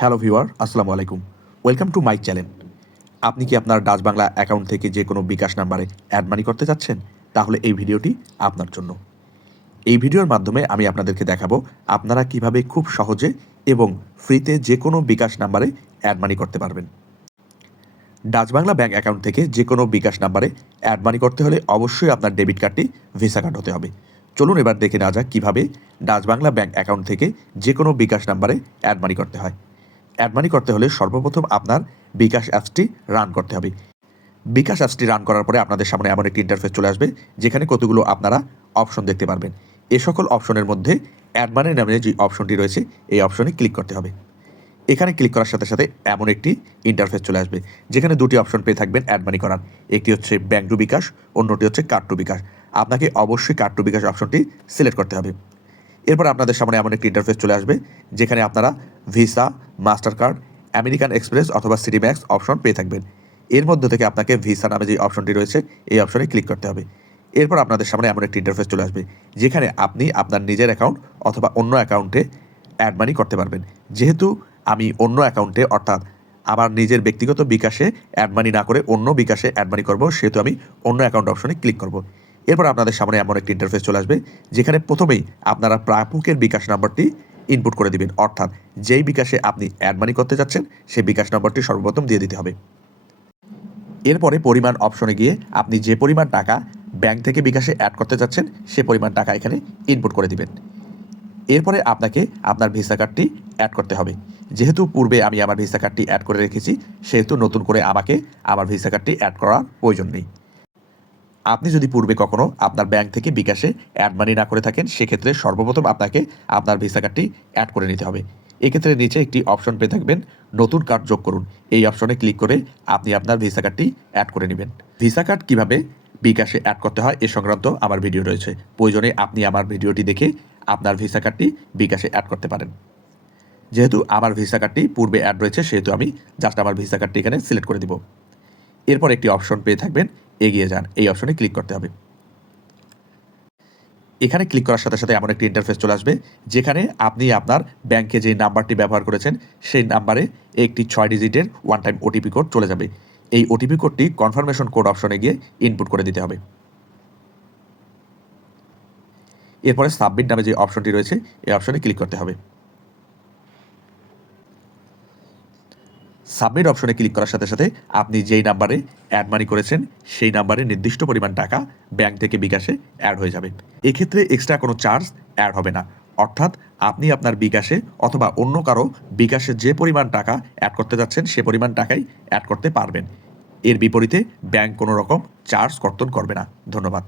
Hello viewer, আসসালামু আলাইকুম। Welcome to my channel. আপনি কি আপনার ডাচ বাংলা অ্যাকাউন্ট থেকে যে কোনো বিকাশ নাম্বারে অ্যাড মানি করতে চাচ্ছেন? তাহলে এই ভিডিওটি আপনার জন্য। এই ভিডিওর মাধ্যমে আমি আপনাদেরকে দেখাবো আপনারা কিভাবে খুব সহজে এবং ফ্রিতে যে কোনো বিকাশ নাম্বারে অ্যাড মানি করতে পারবেন। ডাচ বাংলা ব্যাংক অ্যাকাউন্ট থেকে যে কোনো বিকাশ নাম্বারে অ্যাড মানি করতে হলে অবশ্যই আপনার ডেবিট কার্ডটি ভিসা কার্ড হতে হবে। চলুন এবার দেখে নেওয়া যাক কীভাবে ডাচ বাংলা ব্যাংক অ্যাকাউন্ট থেকে যে কোনো বিকাশ নাম্বারে অ্যাড মানি করতে হয়। অ্যাড মানি করতে হলে সর্বপ্রথম আপনার বিকাশ অ্যাপসটি রান করতে হবে। বিকাশ অ্যাপসটি রান করার পরে আপনাদের সামনে এমন একটি ইন্টারফেস চলে আসবে, যেখানে কতগুলো আপনারা অপশন দেখতে পারবেন। এ সকল অপশনের মধ্যে অ্যাড মানি নামে যে অপশনটি রয়েছে, এই অপশনে ক্লিক করতে হবে। এখানে ক্লিক করার সাথে সাথে এমন একটি ইন্টারফেস চলে আসবে, যেখানে দুটি অপশন পেয়ে থাকবেন অ্যাড মানি করার। একটি হচ্ছে ব্যাংক টু বিকাশ, অন্যটি হচ্ছে কার্ড টু বিকাশ। আপনাকে অবশ্যই কার্ড টু বিকাশ অপশনটি সিলেক্ট করতে হবে। এরপর আপনাদের সামনে এমন একটি ইন্টারফেস চলে আসবে, যেখানে আপনারা visa, master card, American express অথবা সিটি ম্যাক্স অপশন পেয়ে থাকবেন। এর মধ্যে থেকে আপনাকে ভিসা নামে যে অপশনটি রয়েছে, এই অপশনে ক্লিক করতে হবে। এরপর আপনাদের সামনে এমন একটি ইন্টারফেস চলে আসবে, যেখানে আপনি আপনার নিজের অ্যাকাউন্ট অথবা অন্য অ্যাকাউন্টে অ্যাড মানি করতে পারবেন। যেহেতু আমি অন্য অ্যাকাউন্টে, অর্থাৎ আমার নিজের ব্যক্তিগত বিকাশে অ্যাড মানি না করে অন্য বিকাশে অ্যাড মানি করবো, সেহেতু আমি অন্য অ্যাকাউন্ট অপশনে ক্লিক করব। এরপর আপনাদের সামনে এমন একটি ইন্টারফেস চলে আসবে, যেখানে প্রথমেই আপনারা প্রাপকের বিকাশ নাম্বারটি ইনপুট করে দিবেন, অর্থাৎ যেই বিকাশে আপনি অ্যাড মানি করতে যাচ্ছেন সেই বিকাশ নাম্বারটি সর্বপ্রথম দিয়ে দিতে হবে। এরপরে পরিমাণ অপশনে গিয়ে আপনি যে পরিমাণ টাকা ব্যাংক থেকে বিকাশে অ্যাড করতে যাচ্ছেন সে পরিমাণ টাকা এখানে ইনপুট করে দিবেন। এরপরে আপনাকে আপনার ভিসা কার্ডটি অ্যাড করতে হবে। যেহেতু পূর্বে আমি আমার ভিসা কার্ডটি অ্যাড করে রেখেছি, সেহেতু নতুন করে আমাকে আমার ভিসা কার্ডটি অ্যাড করার প্রয়োজন নেই। আপনি যদি পূর্বে কখনো আপনার ব্যাংক থেকে বিকাশে অ্যাড মানি না করে থাকেন, সেক্ষেত্রে সর্বপ্রথম আপনাকে আপনার ভিসা কার্ডটি অ্যাড করে নিতে হবে। এক্ষেত্রে নিচে একটি অপশন পেয়ে থাকবেন, নতুন কার্ড যোগ করুন। এই অপশনে ক্লিক করে আপনি আপনার ভিসা কার্ডটি অ্যাড করে নেবেন। ভিসা কার্ড কীভাবে বিকাশে অ্যাড করতে হয় এ সংক্রান্ত আমার ভিডিও রয়েছে, প্রয়োজনে আপনি আমার ভিডিওটি দেখে আপনার ভিসা কার্ডটি বিকাশে অ্যাড করতে পারেন। যেহেতু আমার ভিসা কার্ডটি পূর্বে অ্যাড রয়েছে, সেহেতু আমি জাস্ট আমার ভিসা কার্ডটি এখানে সিলেক্ট করে দিব। এরপর একটি অপশন পেয়ে থাকবেন, এগিয়ে যান। এই অপশনে ক্লিক করতে হবে। এখানে ক্লিক করার সাথে সাথে এমন একটি ইন্টারফেস চলে আসবে, যেখানে আপনি আপনার ব্যাংকে যে নাম্বারটি ব্যবহার করেছেন সেই নাম্বারে একটি 6 ডিজিটের ওয়ান টাইম ওটিপি কোড চলে যাবে। এই ওটিপি কোডটি কনফার্মেশন কোড অপশনে গিয়ে ইনপুট করে দিতে হবে। এরপরে সাবমিট নামে যে অপশনটি রয়েছে, এই অপশনে ক্লিক করতে হবে। সাবমিট অপশনে ক্লিক করার সাথে সাথে আপনি যেই নাম্বারে অ্যাড মানি করেছেন সেই নাম্বারে নির্দিষ্ট পরিমাণ টাকা ব্যাংক থেকে বিকাশে অ্যাড হয়ে যাবে। এক্ষেত্রে এক্সট্রা কোনো চার্জ অ্যাড হবে না, অর্থাৎ আপনি আপনার বিকাশে অথবা অন্য কারো বিকাশে যে পরিমাণ টাকা অ্যাড করতে যাচ্ছেন সে পরিমাণ টাকাই অ্যাড করতে পারবেন। এর বিপরীতে ব্যাংক কোনো রকম চার্জ কর্তন করবে না। ধন্যবাদ।